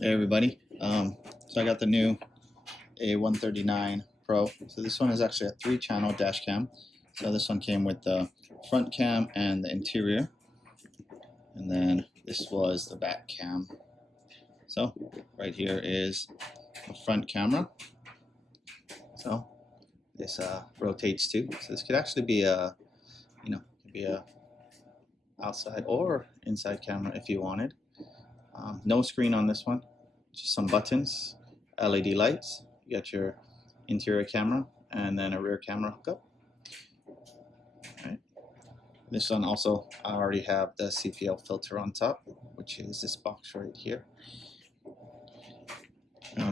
Hey everybody, so I got the new A139 Pro. So this one is actually a 3-channel dash cam. So this one came with the front cam and the interior, and then this was the back cam. So right here is the front camera. So this rotates too. So this could actually be a, could be a outside or inside camera if you wanted. No screen on this one, just some buttons, LED lights. You got your interior camera and then a rear camera hookup. Right. This one also, I already have the CPL filter on top, which is this box right here.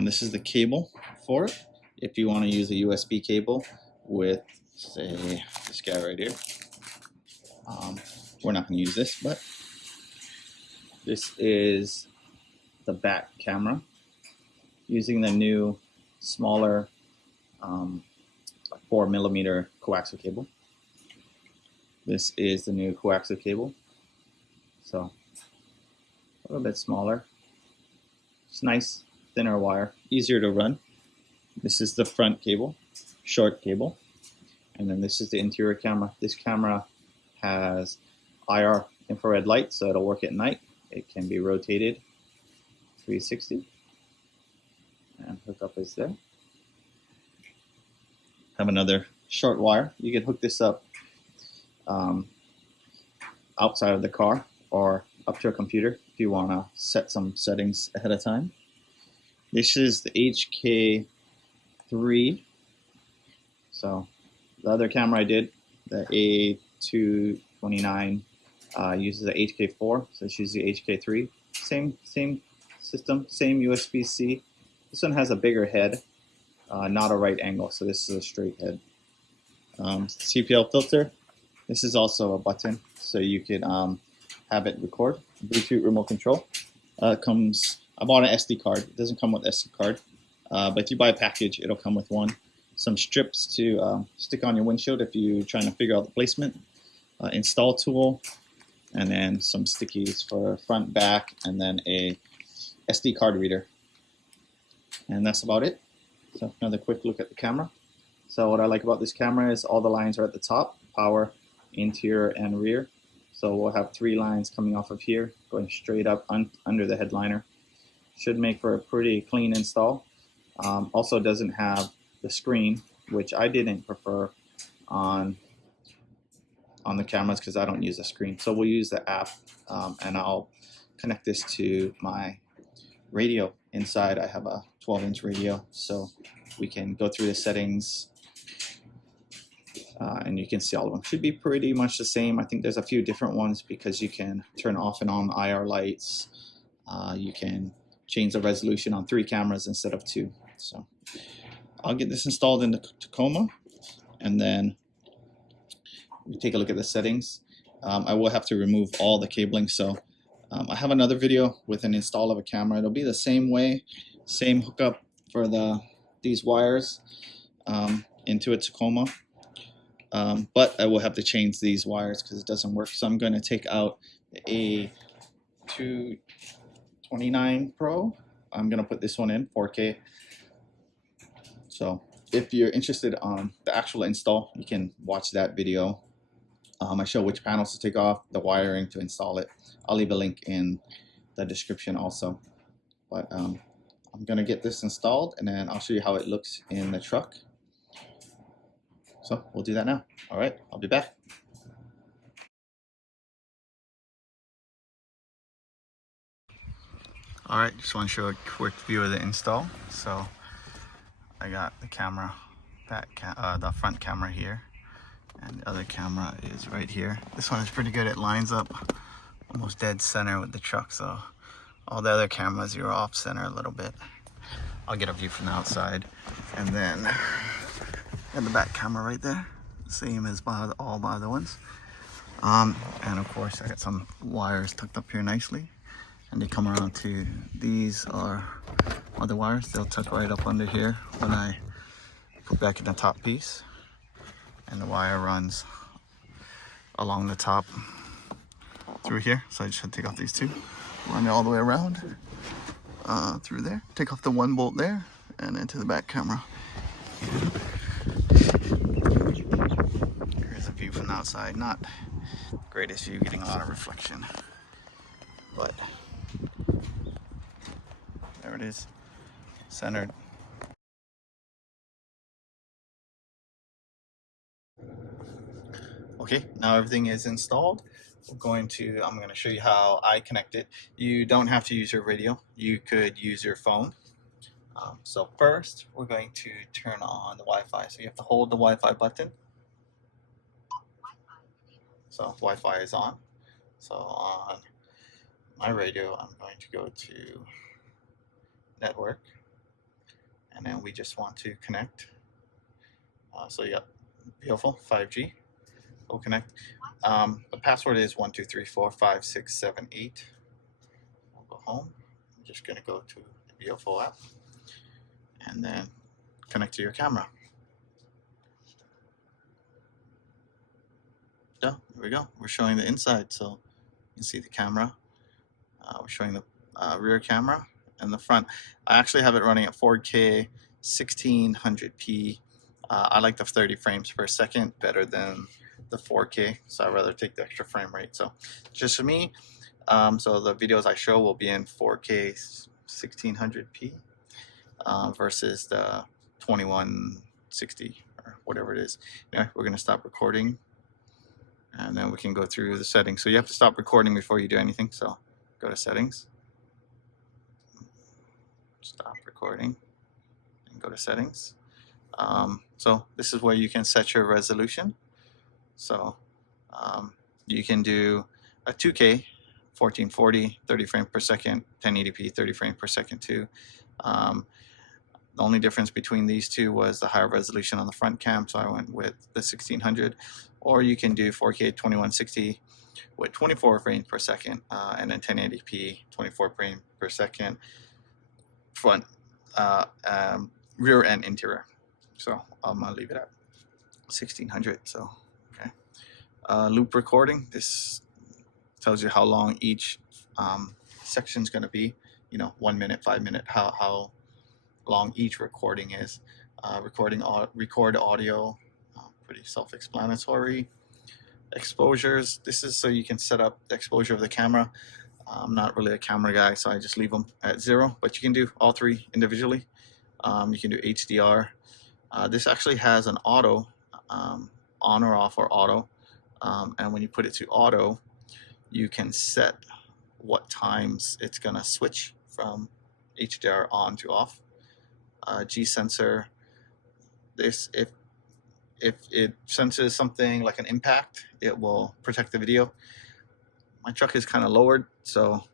This is the cable for it. If you want to use a USB cable with, say, this guy right here. We're not going to use this, but this is the back camera using the new smaller 4mm coaxial cable. This is the new coaxial cable, so a little bit smaller. It's nice, thinner wire, easier to run. This is the front cable, short cable, and then this is the interior camera. This camera has IR infrared light, so it'll work at night. It can be rotated 360, and hookup is there. Have another short wire. You can hook this up outside of the car or up to a computer if you want to set some settings ahead of time. This is the HK3. So the other camera I did, the A229, uses the HK4, so it's uses the HK3. Same system, same USB-C. This one has a bigger head, not a right angle, so this is a straight head. CPL filter. This is also a button, so you could have it record. Bluetooth remote control. I bought an SD card. It doesn't come with SD card, but if you buy a package, it'll come with one. Some strips to stick on your windshield if you're trying to figure out the placement. Install tool, and then some stickies for front, back, and then a SD card reader. And that's about it. So another quick look at the camera. So what I like about this camera is all the lines are at the top, power, interior, and rear. So we'll have 3 lines coming off of here, going straight up under the headliner. Should make for a pretty clean install. Also doesn't have the screen, which I didn't prefer on the cameras because I don't use a screen. So we'll use the app, and I'll connect this to my radio. Inside I have a 12-inch radio, so we can go through the settings, and you can see all of them. Should be pretty much the same. I think there's a few different ones because you can turn off and on IR lights. You can change the resolution on 3 cameras instead of 2. So I'll get this installed in the Tacoma, and then we take a look at the settings. I will have to remove all the cabling, so I have another video with an install of a camera. It'll be the same way, same hookup for these wires into a Tacoma, but I will have to change these wires because it doesn't work. So I'm going to take out the A229 Pro. I'm going to put this one in 4K. So if you're interested on the actual install, you can watch that video. I show which panels to take off, the wiring to install it. I'll leave a link in the description also. But I'm going to get this installed, and then I'll show you how it looks in the truck. So we'll do that now. All right, I'll be back. All right, just want to show a quick view of the install. So I got the camera, the front camera here, and the other camera is right here. This one is pretty good. It lines up almost dead center with the truck, so all the other cameras you're off center a little bit. I'll get a view from the outside, and then and the back camera right there, same as all my other ones. And of course I got some wires tucked up here nicely, and they come around to these are other wires. They'll tuck right up under here when I put back in the top piece, and the wire runs along the top through here. So I just had to take off these two, run it all the way around through there, take off the one bolt there, and then to the back camera. Here's a view from the outside. Not the greatest view, getting a lot of reflection, but there it is, centered. Okay, now everything is installed. I'm going to show you how I connect it. You don't have to use your radio. You could use your phone. So first, we're going to turn on the Wi-Fi. So you have to hold the Wi-Fi button. So Wi-Fi is on. So on my radio, I'm going to go to network, and then we just want to connect. So yeah, VIOFO 5G. We'll connect. The password is 12345678. We'll go home. I'm just going to go to the VIOFO app and then connect to your camera. Yeah, there we go. We're showing the inside, so you can see the camera. We're showing the rear camera and the front. I actually have it running at 4K 1600p. I like the 30 frames per second better than the 4K, so I'd rather take the extra frame rate. So just for me, so the videos I show will be in 4K 1600p versus the 2160 or whatever it is. Anyway, we're going to stop recording, and then we can go through the settings. So you have to stop recording before you do anything. So go to settings, stop recording, and go to settings. So this is where you can set your resolution. So you can do a 2K 1440 30 frames per second, 1080p 30 frames per second too. The only difference between these two was the higher resolution on the front cam, so I went with the 1600. Or you can do 4K 2160 with 24 frames per second, and then 1080p 24 frames per second front, rear and interior. So I'm gonna leave it at 1600. So okay, loop recording. This tells you how long each section is going to be. 1 minute, 5 minute, how long each recording is. Record audio, pretty self-explanatory. Exposures. This is so you can set up the exposure of the camera. I'm not really a camera guy, so I just leave them at 0. But you can do all 3 individually. You can do HDR. This actually has an auto, on or off or auto, and when you put it to auto, you can set what times it's gonna switch from HDR on to off. G sensor. This if it senses something like an impact, it will protect the video. My truck is kind of lowered, so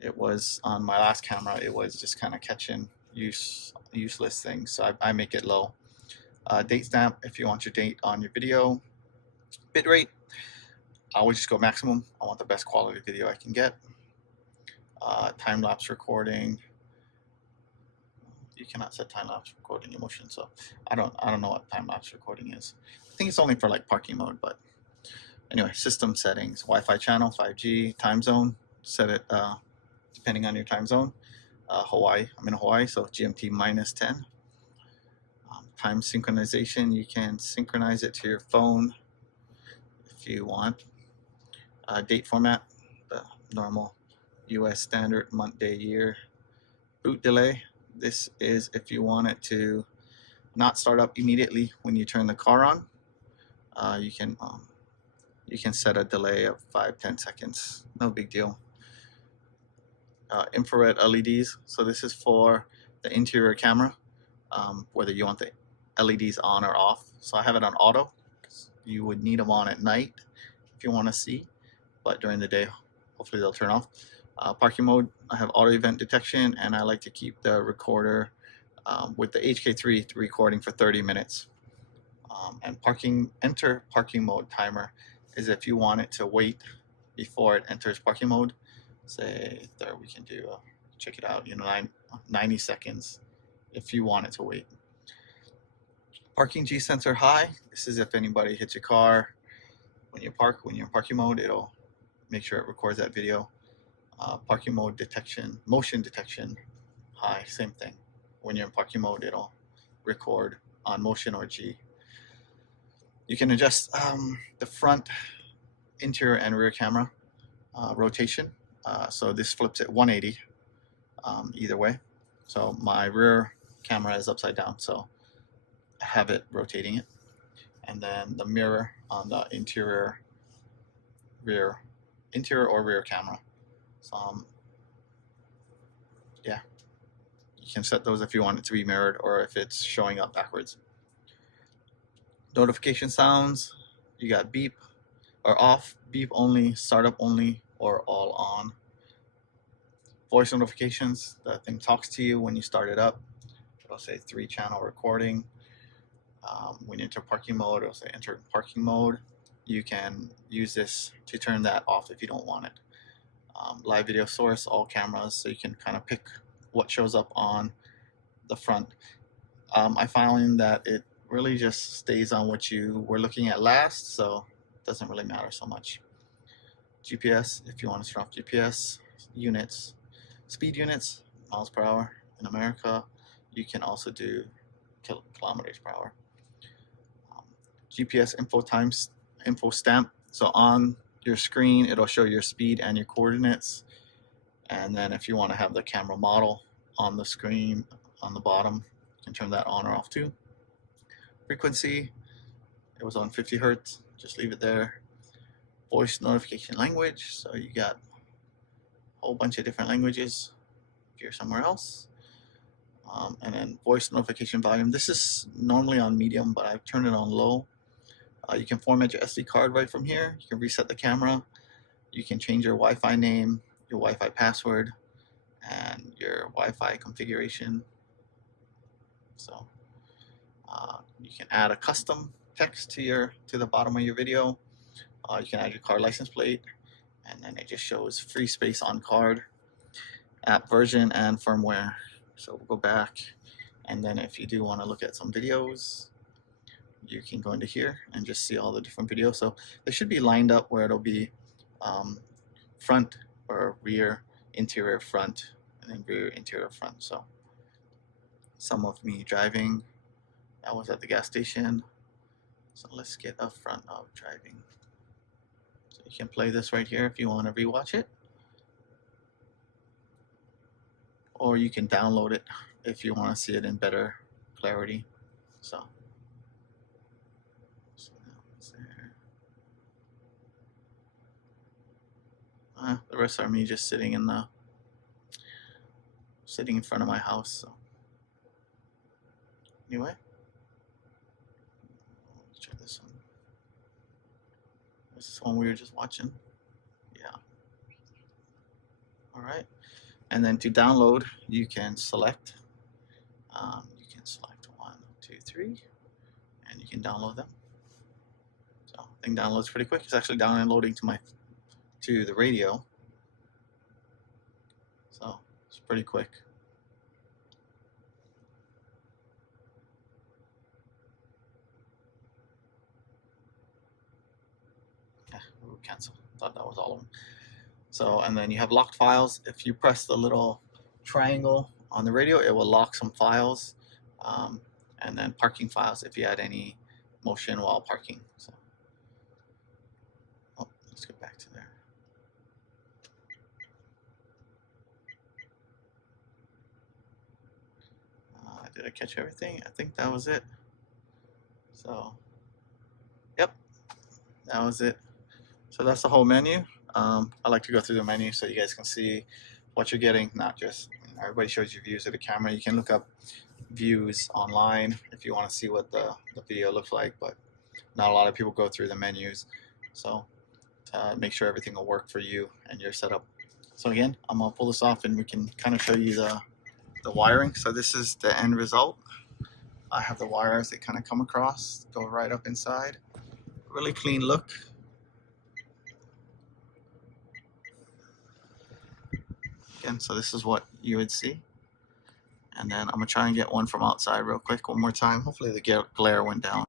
it was on my last camera. It was just kind of catching useless things, so I make it low. Date stamp, if you want your date on your video. Bitrate, I always just go maximum. I want the best quality video I can get. Time-lapse recording. You cannot set time-lapse recording in motion, so I don't know what time-lapse recording is. I think it's only for like parking mode, but anyway, system settings, Wi-Fi channel, 5G, time zone, set it depending on your time zone. Hawaii, I'm in Hawaii, so GMT -10. Time synchronization, you can synchronize it to your phone if you want. Date format, the normal US standard, month, day, year. Boot delay, this is if you want it to not start up immediately when you turn the car on. You can set a delay of 5-10 seconds, no big deal. Infrared LEDs, so this is for the interior camera, whether you want the LEDs on or off. So I have it on auto. You would need them on at night if you want to see, but during the day hopefully they'll turn off. Parking mode, I have auto event detection, and I like to keep the recorder with the HK3 recording for 30 minutes. And enter parking mode timer is if you want it to wait before it enters parking mode. Say there, we can do check it out, 90 seconds if you want it to wait. Parking G sensor high, this is if anybody hits your car when you park. When you're in parking mode, it'll make sure it records that video. Parking mode detection, motion detection, high, same thing. When you're in parking mode, it'll record on motion or G. You can adjust the front, interior, and rear camera rotation. So this flips at 180 either way. So my rear camera is upside down, so I have it rotating it. And then the mirror on the interior or rear camera. So yeah, you can set those if you want it to be mirrored or if it's showing up backwards. Notification sounds, you got beep or off, beep only, startup only, or all on. Voice notifications, the thing talks to you when you start it up. It'll say 3-channel recording. When you enter parking mode, it'll say enter parking mode. You can use this to turn that off if you don't want it. Live video source, all cameras, so you can kind of pick what shows up on the front. I found that it really just stays on what you were looking at last, so it doesn't really matter so much. GPS, if you want to turn off GPS, units, speed units, miles per hour. In America, you can also do kilometers per hour. GPS info stamp, so on your screen it'll show your speed and your coordinates, and then if you want to have the camera model on the screen on the bottom, you can turn that on or off too. Frequency, it was on 50 Hertz, just leave it there. Voice notification language, so you got a whole bunch of different languages if you're somewhere else. And then voice notification volume, this is normally on medium, but I've turned it on low. You can format your SD card right from here. You can reset the camera. You can change your Wi-Fi name, your Wi-Fi password, and your Wi-Fi configuration. So you can add a custom text to the bottom of your video. You can add your card license plate, and then it just shows free space on card, app version, and firmware. So we'll go back, and then if you do want to look at some videos, you can go into here and just see all the different videos. So they should be lined up where it'll be front or rear, interior, front, and then rear, interior, front. So some of me driving, I was at the gas station. So let's get a front of driving. So you can play this right here if you want to rewatch it, or you can download it if you want to see it in better clarity. So the rest are me just sitting in front of my house. So anyway, let's try this one. This is one we were just watching. Yeah. All right. And then to download, you can select. You can select 1, 2, 3, and you can download them. So the thing downloads pretty quick. It's actually downloading to the radio. So it's pretty quick. Yeah, we'll cancel. Thought that was all of them. So, and then you have locked files. If you press the little triangle on the radio, it will lock some files. And then parking files if you had any motion while parking. So, oh, let's go back to there. Did I catch everything? I think that was it. So, yep, that was it. So that's the whole menu. I like to go through the menu so you guys can see what you're getting, not just, everybody shows you views of the camera. You can look up views online if you want to see what the video looks like, but not a lot of people go through the menus. So make sure everything will work for you and your setup. So again, I'm going to pull this off and we can kind of show you the wiring. So this is the end result. I have the wires that kind of come across, go right up inside. Really clean look. Again, so this is what you would see. And then I'm going to try and get one from outside real quick one more time. Hopefully the glare went down.